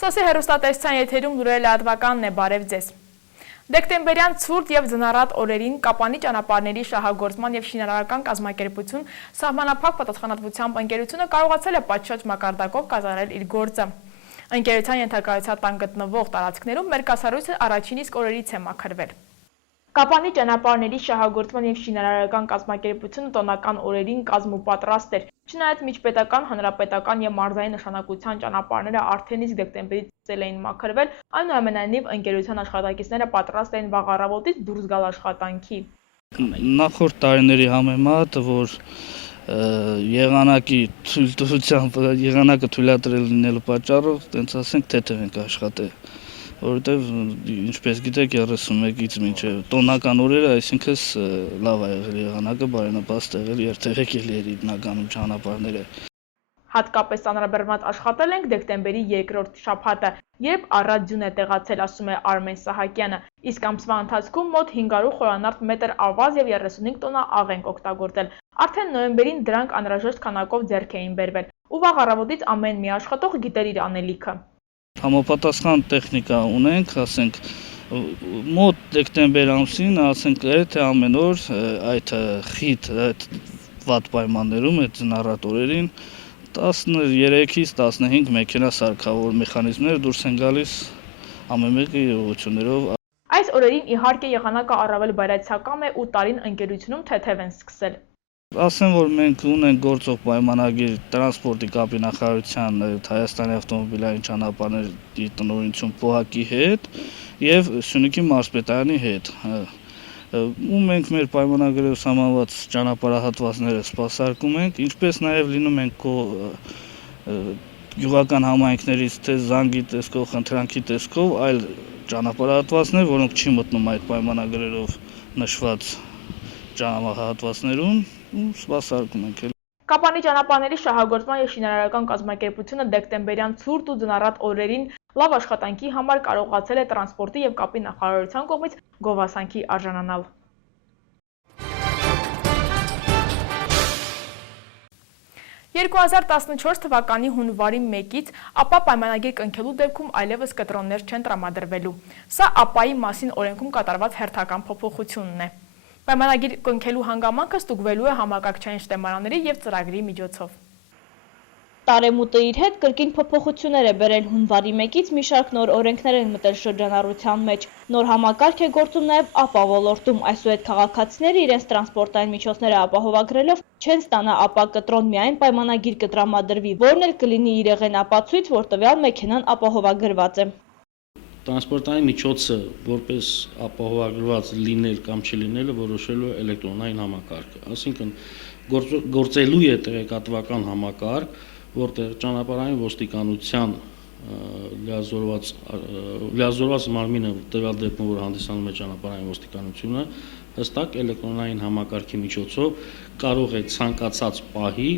Սոսի հեռուստատեսության եթերում լուրերը լրատվականն է, բարև ձեզ։ Դեկտեմբերյան ցուրտ եւ ձնառատ օրերին Կապանի ճանապարհների շահագործման եւ շինարարական կազմակերպություն սահմանափակ պատասխանատվությամբ ընկերությունը կարողացել է պատշաճ մակարդակով կատարել իր գործը։ Ընկերության ենթակայության տակ գտնվող տարածքներում մերկասառույցը առաջին իսկ օրերից է մաքրվել։ Կապանի ճանապարհների շահագործման եւ շինարարական կազմակերպությունը տոնական օրերին կազմուպատրաստ էր։ Չնայած միջպետական, հանրապետական եւ մարզային նշանակության ճանապարհները արդեն իսկ դեկտեմբերից սկսել էին մաքրվել, այնուամենայնիվ ընկերության աշխատակիցները պատրաստ էին վաղ առավոտից դուրս գալ աշխատանքի։ Նախորդ տարիների համեմատ, որ եղանակը թույլատրել լինելու պատճառով, տենց ասենք, թեթև ենք աշխատել, որովհետև ինչպես գիտեք 31-ից մինչև տոնական օրերը, այսինքն լավ է եղել եղանակը, բարենպաստ է եղել, երթևեկել էր հիմնականում ճանապարհները։ Հատկապես ծանրաբեռնված աշխատել ենք դեկտեմբերի երկրորդ շաբաթը, երբ առատ ձյուն է տեղացել, ասում է Արմեն Սահակյանը, իսկ ամսվա ընթացքում մոտ 500 խորանարդ մետր ավազ եւ 35 տոննա աղ ենք օգտագործել։ Արդեն նոյեմբերին դրանք անհրաժեշտ քանակով ձեռք էին բերվել, ու վաղ առավոտից ամեն մի աշխատող գիտեր իր անելիքը։ Համապատասխան տեխնիկա ունենք, ասենք, մոտ դեկտեմբեր ամսին, ասենք, թե ամեն օր այդ խիտ, այդ վատ պայմաններում, այդ ձնառատ օրերին 13-ից 15 մեքենա սարքավոր մեխանիզմներ դուրս են գալիս ամեն մեկը իրողություններով։ Այս օրերին իհարկե եղանակը առավել բարյացակամ է ու տարին ընկերությունում թեթև են սկսել։ Ասեմ, որ մենք ունենք գործող պայմանագիր տրանսպորտի կապի նախարարության Հայաստանի ավտոմոբիլային ճանապարհների տնօրինություն ՊՕՀԱԿ-ի հետ եւ Սյունիքի մարզպետարանի հետ։ Ու մենք մեր պայմանագրերով սահմանված ճանապարհահատվածները սպասարկում ենք, ինչպես նաեւ լինում են գյուղական համայնքներից թե զանգի տեսքով, խնդրանքի տեսքով այլ ճանապարհահատվածներ, որոնք չի մտնում այդ պայմանագրերով նշված ճանապարհահատվածներում ու սպասարկում ենք։ Կապանի ճանապարհների շահագործման եւ շինարարական կազմակերպությունը դեկտեմբերյան ցուրտ ու ձնառատ օրերին լավ աշխատանքի համար կարողացել է տրանսպորտի եւ կապի նախարարության կողմից գովասանքի արժանանալ։ 2014 թվականի հունվարի 1-ից ԱՊԱ պայմանագիր կնքելու դեպքում այլևս կտրոններ չեն տրամադրվելու։ Սա ԱՊԱ-ի մասին օրենքում կատարված հերթական փոփոխությունն է։ Պայմանագիր կնքելու հանգամանքը ստուգվելու է համակարգչային շտեմարանների եւ ծրագրի միջոցով։ Տարեմուտը իր հետ կրկին փոփոխություններ է բերել հունվարի 1-ից մի շարք նոր օրենքներ են մտել շրջանառության մեջ։ Նոր համակարգ է գործում նաև ԱՊԱ ոլորտում, այսուհետ քաղաքացիները իրենց տրանսպորտային միջոցները ապահովագրելով չեն ստանա ԱՊԱ կտրոն, միայն պայմանագիր կտրամադրվի, որն էլ կլինի իրեղեն ապացույց, որ տվյալ մեքենան ապահովագրված է։ Տրանսպորտային միջոցը որպես ապահովագրված լինել կամ չլինելը որոշելու է էլեկտրոնային համակարգը, այսինքն գործելու է տեղեկատվական համակարգ, որտեղ ճանապարհային ոստիկանության լիազորված մարմինը տվյալ դեպքում, որ հանդիսանում է ճանապարհային ոստիկանությունը, հստակ էլեկտրոնային համակարգի միջոցով կարող է ցանկացած պահի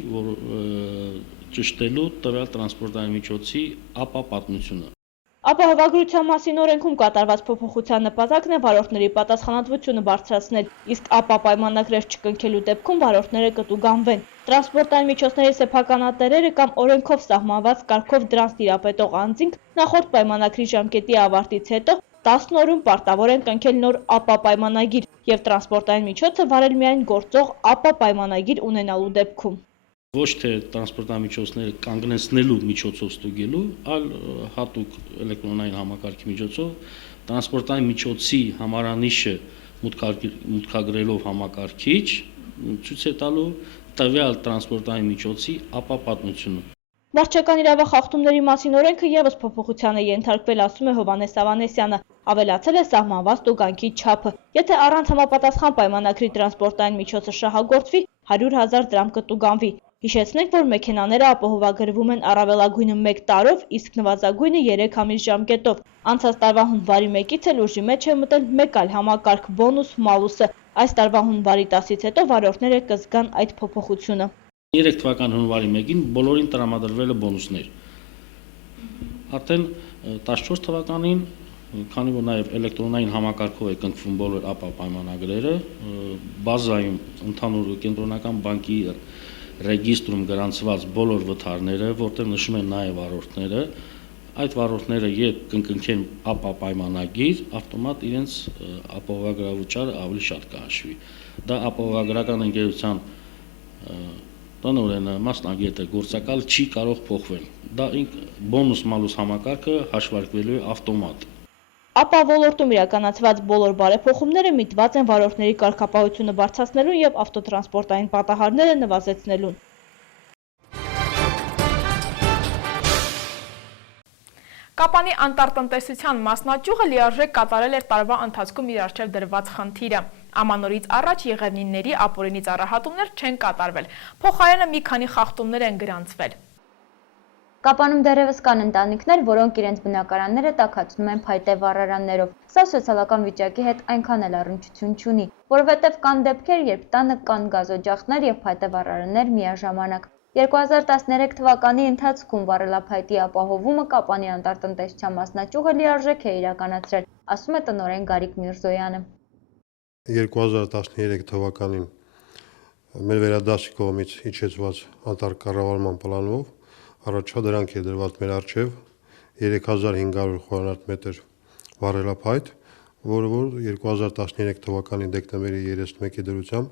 ճշտելու տվյալ տրանսպորտային միջոցի ԱՊԱ պատմությունը։ Ապահովագրության մասին օրենքում կատարված փոփոխության նպատակն է վարորդների պատասխանատվությունը բարձրացնել, իսկ ԱՊԱ պայմանագրեր չկնքելու դեպքում վարորդները կտուգանվեն։ Տրանսպորտային միջոցների սեփականատերերը կամ օրենքով սահմանված կարգով դրանց տիրապետող անձինք նախորդ պայմանագրի ժամկետի ավարտից հետո 10 օրում պարտավոր են կնքել նոր ԱՊԱ պայմանագիր եւ տրանսպորտային միջոցը վարել միայն գործող ԱՊԱ պայմանագիր ունենալու դեպքում։ Ոչ թե տրանսպորտային միջոցները կանգնեցնելու միջոցով ստուգելու, այլ հատուկ էլեկտրոնային համակարգի միջոցով տրանսպորտային միջոցի համարանիշը մուտքագրելով համակարգիչ ցույց է տալու տվյալ տրանսպորտային միջոցի ԱՊԱ պատմությունը։ Վարչական իրավախախտումների մասին օրենքը եւս փոփոխության է ենթարկվել, ասում է Հովհաննես Ավանեսյանը, ավելացել է սահմանված տուգանքի չափը։ Եթե առանց համապատասխան պայմանագրի տրանսպորտային միջոցը շահագործվի, 100,000 դրամ կտուգանվի։ Հիշեցնենք, որ մեքենաները ապահովագրվում են առավելագույնը 1 տարով, իսկ նվազագույնը 3 ամիս ժամկետով։ Անցած տարվա հունվարի 1-ից էլ ուժի մեջ է մտել մեկ այլ համակարգ բոնուս-մալուսը։ Այս տարվա հունվարի 10-ից հետո վարորդները կզգան այդ փոփոխությունը։ 3 թվականի հունվարի 1-ին բոլորին տրամադրվել է բոնուսներ։ Արդեն 14 թվականին, քանի որ նաև էլեկտրոնային համակարգով է կնքվում բոլոր ԱՊԱ պայմանագրերը, բազայում ընդհանուր կենտրոնական բանկի ռեգիստրում գրանցված բոլոր վթարները, որտեղ նշում են նաև վարորդները, Այդ վարորդները երբ կընկնեն ԱՊԱ պայմանագիր, ավտոմատ իրենց ապահովագրավճարը ավելի շատ կհաշվի։ Դա ապահովագրական ընկերության տնօրենը, մասնագետը, գործակալը չի կարող փոխվել։ Դա բոնուս-մալուս համակարգը հաշվարկվելու է ավտոմատ։ ԱՊԱ ոլորտում իրականացված բոլոր բարեփոխումները միտված են վարորդների կարգապահությունը բարձրացնելուն և ավտոտրանսպորտային պատահարները նվազեցնելուն։ Կապանի անտառտնտեսության մասնաճյուղը լիարժեք կատարել էր տարվա ընթացքում իր առջև դրված խնդիրը։ Ամանորից առաջ եղևնիների ապօրինի ծառայհատումներ չեն կատարվել, փոխարենը մի քանի խախտումներ են գրանցվել։ Կապանում դեռևս կան ընտանիքներ, որոնք իրենց բնակարանները տաքացնում են փայտե վառարաններով։ Սա սոցիալական վիճակի հետ այնքան էլ առնչություն չունի, որովհետև կան դեպքեր, երբ տանը կան գազօջախներ և փայտե վառարաններ միաժամանակ։ 2013 թվականի ընթացքում վառելափայտի ապահովումը Կապանի անտառտնտեսության մասնաճյուղը լիարժեք է իրականացրել, ասում է տնօրեն Գարիկ Միրզոյանը։ 2013 թվականին մեր վերադասի կողմից իջեցված անտառկառավարման պլանով առաջադրանք է դրված մեր առջև 3500 խորանարդ մետր վառելափայտ, որը որ 2013 թվականի դեկտեմբերի 31-ի դրությամբ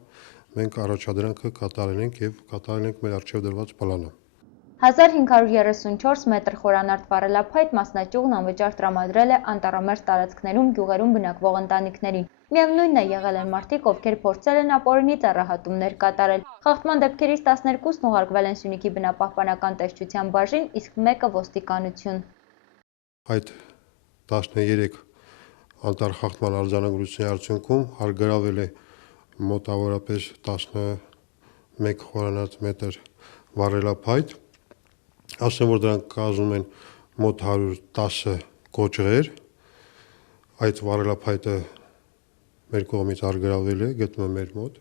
մենք առաջադրանքը կատարել ենք և կատարել ենք մեր առջև դրված պլանը։ 1534 մետր խորանարդ վառելափայտ մասնաճյուղն անվճար տրամադրել է անտառամերձ տարածքներում գյուղերում բնակվող ընտանիքներին։ Միևնույնն է, եղել են մարդիկ, ովքեր փորձել են ապօրինի ծառայհատումներ կատարել։ Խախտման դեպքերից 12-ն ուղարկվել են Սյունիքի բնապահպանական տեսչության բաժին, իսկ մեկը ոստիկանություն։ Այդ 13 անտառխախտման արձանագրությունների արդյունքում հարգարավել է մոտավորապես 11 խորանարդ մետր վառելափայտ, ասեմ, որ դրանք կազմում են մոտ 110 կոճղեր, այդ վառելափայտը մեր կողմից հարգարավել է, գտնվում է մեր մոտ։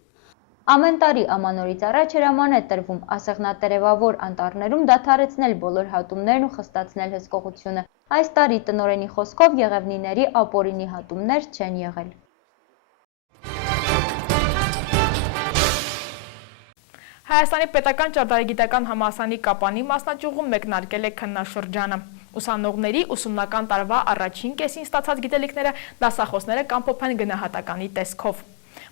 Ամեն տարի ամանորից առաջ հրաման է տրվում ասեղնատերևավոր անտառներում դադարեցնել բոլոր հատումներն ու խստացնել հսկողությունը։ Այս տարի տնօրենի խոսքով եղևնիների ապօրինի հատումներ չեն եղել։ Հայաստանի պետական ճարտարագիտական համալսարանի Կապանի մասնաճյուղում մեկնարկել է քննաշրջանը։ Ուսանողների ուսումնական տարվա առաջին կեսին ստացած գիտելիքները դասախոսները կամփոփեն գնահատականի տեսքով։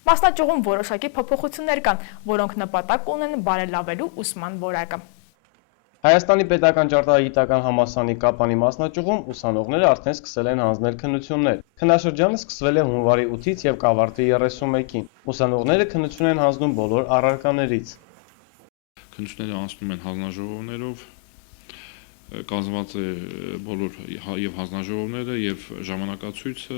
Մասնաճյուղում որոշակի փոփոխություններ կան, որոնք նպատակ ունեն բարելավելու ուսման որակը։ Հայաստանի պետական ճարտարագիտական համալսարանի Կապանի մասնաճյուղում ուսանողները արդեն սկսել են հանձնել քննություններ։ Քննաշրջանը սկսվել է հունվարի 8-ից և կավարտվի 31-ին։ Ուսանողները քննություն են հանձնում բոլոր առարկաներից։ Քննությունները անցնում են հանձնաժողովներով, կազմված է բոլոր և հանձնաժողովները և ժամանակացույցը,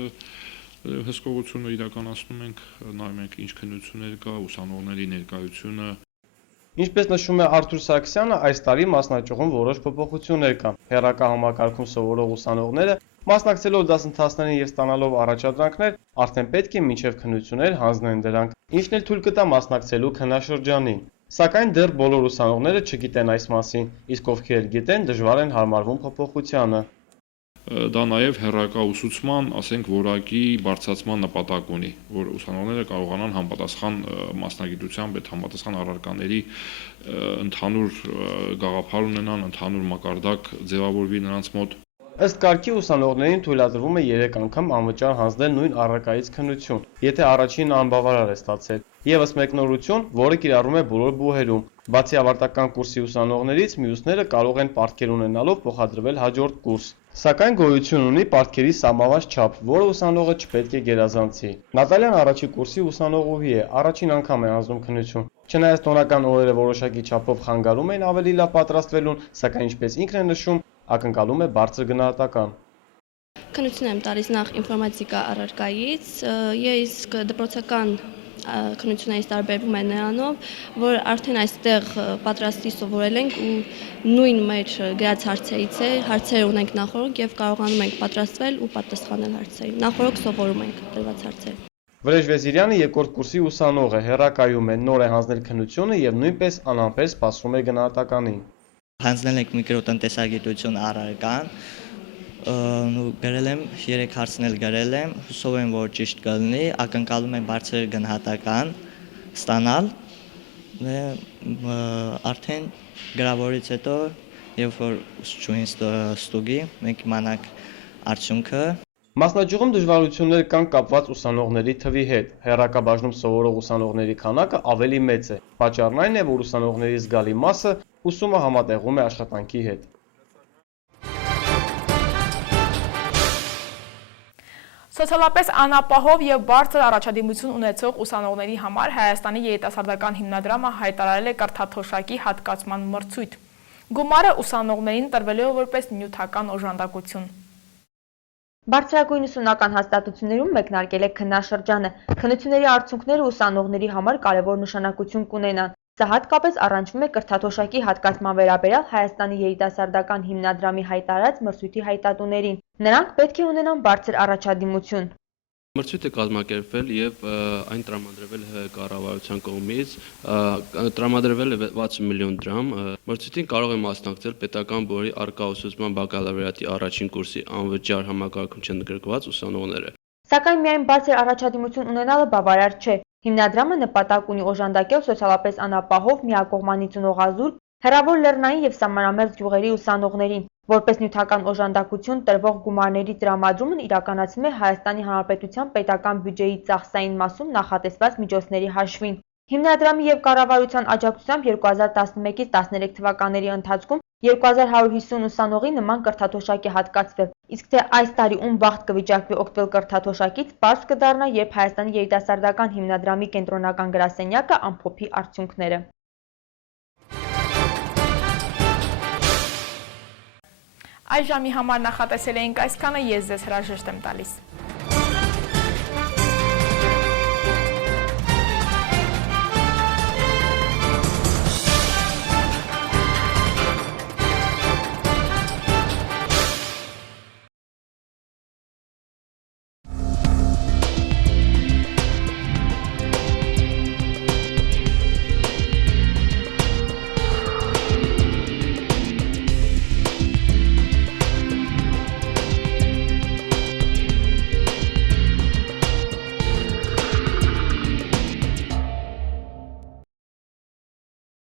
հսկողությունը իրականացնում ենք, նայում ենք ինչ քննություններ կա, ուսանողների ներկայությունը։ Ինչպես նշում է Արթուր Սարգսյանը, այս տարի մասնաճյուղում որոշ փոփոխություններ կան։ Հեռակա համակարգում սովորող ուսանողները մասնակցելով դասընթացներին և ստանալով առաջադրանքներ, արդեն պետք է մինչև քննություններ հանձնեն դրանք, ինչն էլ թույլ կտա մասնակցելու քննաշրջանին։ Սակայն դեռ բոլոր ուսանողները չգիտեն այս մասին, իսկ ովքեր գիտեն, դժվար են հարմարվում փոփոխությանը։ Դա նաև հեռակա ուսուցման, ասենք, որակի բարձրացման նպատակ ունի, որ ուսանողները կարողանան համապատասխան մասնագիտությամբ այդ համապատասխան առարկաների ընդհանուր գաղափար ունենան, ընդհանուր մակարդակ ձևավորվի նրանց մոտ։ Ըստ կարգի ուսանողներին թույլատրվում է 3 անգամ անվճար հանձնել նույն առարկայից քննություն, եթե առաջինը անբավարար է ստացել։ Եվս մեկ նորություն, որը կիրառվում է բոլոր բուհերում։ Բացի ավարտական կուրսի ուսանողներից, մյուսները կարող են պարտքեր ունենալով փոխադրվել հաջորդ կուրս։ Սակայն գոյություն ունի պարտքերի սահմանված չափ, որը ուսանողը չպետք է գերազանցի։ Նատալյան առաջի կուրսի ուսանողուհի է, առաջին անգամ է հանձնում քննություն։ Չնայած տոնական օրերը որոշակի չափով խանգարում են ավելի լավ պատրաստվելուն, սակայն ինչպես ինքն է նշում, ակնկալում է բարձր գնահատական։ Քննություն եմ տալիս նախ ինֆորմատիկա առարկայից, իսկ դպրոցական քննություններից տարբերվում է նրանով, որ արդեն այստեղ պատրաստի սովորել ենք ու նույն մեր գրած հարցերից է, հարցեր ունենք նախորդ և կարողանում ենք պատրաստվել ու պատասխանել հարցերին։ Նախորդ սովորում ենք դրված հարցեր։ Վրեժ Վեզիրյանը երկրորդ կուրսի ուսանող է, հեռակայում է, նոր է հանձնել քննությունը և նույնպես անհամբեր սպասում է գնահատականին։ Հանձնել ենք միկրոտնտեսագիտություն առարկան, գրել եմ 3 հարցնել գրել եմ, հուսով եմ, որ ճիշտ կլինի, ակնկալում եմ բարձր գնահատական ստանալ, արդեն գրավորից հետո երբ որ ուսուցչուհին ստուգի, մենք իմանանք արդյունքը։ Մասնաճյուղում դժվարություններ կան կապված ուսանողների թվի հետ։ Հեռակաբաժնում սովորող ուսանողների քանակը ավելի մեծ է։ Պատճառն այն է, որ ուսանողների զգալի մասը ուսումը համատեղում է աշխատանքի հետ։ Սոցիալապես անապահով եւ բարձր առաջադիմություն ունեցող ուսանողների համար Հայաստանի երիտասարդական հիմնադրամը հայտարարել է կրթաթոշակի հատկացման մրցույթ։ Գումարը ուսանողներին տրվելու է որպես նյութական օժանդակություն։ Բարձրագույն ուսումնական հաստատություններում մեկնարկել է քննաշրջանը։ Քննությունների արդյունքները ուսանողների համար կարևոր նշանակություն կունենան։ Սա հատկապես առնչվում է կրթաթոշակի հատկացման վերաբերյալ Հայաստանի երիտասարդական հիմնադրամի հայտարարած մրցույթի հայտատուներին։ Նրանք պետք է ունենան բարձր առաջադիմություն։ Մրցույթը կազմակերպվել եւ այն տրամադրվել ՀՀ կառավարության կողմից, տրամադրվել է 60 միլիոն դրամ։ Մրցույթին կարող է մասնակցել պետական բորի առկա ուսուցման բակալավրիատի առաջին կուրսի անվճար համակարգում ընդգրկված ուսանողները։ Սակայն միայն բարձր առաջադիմություն ունենալը բավարար չէ։ Հիմնադրամը նպատակ ունի օժանդակել սոցիալապես անապահով, միակողմանի ծնողազուրկ, հեռավոր լեռնային եւ սահմանամերձ գյուղերի ուսանողներին։ Որպես նյութական օժանդակություն տրվող գումարների տրամադրումն իրականացվում է Հայաստանի Հանրապետության պետական բյուջեի ծախսային մասում նախատեսված միջոցների հաշվին։ Հիմնադրամի եւ կառավարության աջակցությամբ 2011-ից 13 թվականների ընթացքում 2150 ուսանողի նման կրթաթոշակ է հատկացվել, իսկ թե այս տարի ում բախտ կվիճակվի օգտվել կրթաթոշակից, պարզ կդառնա, երբ Հայաստանի երիտասարդական հիմնադրամի կենտրոնական գրասենյակը ամփոփի արդյունքները։ Այս ժամի համար նախատեսել էինք այսքանը, ես ձեզ հրաժեշտ եմ տալիս։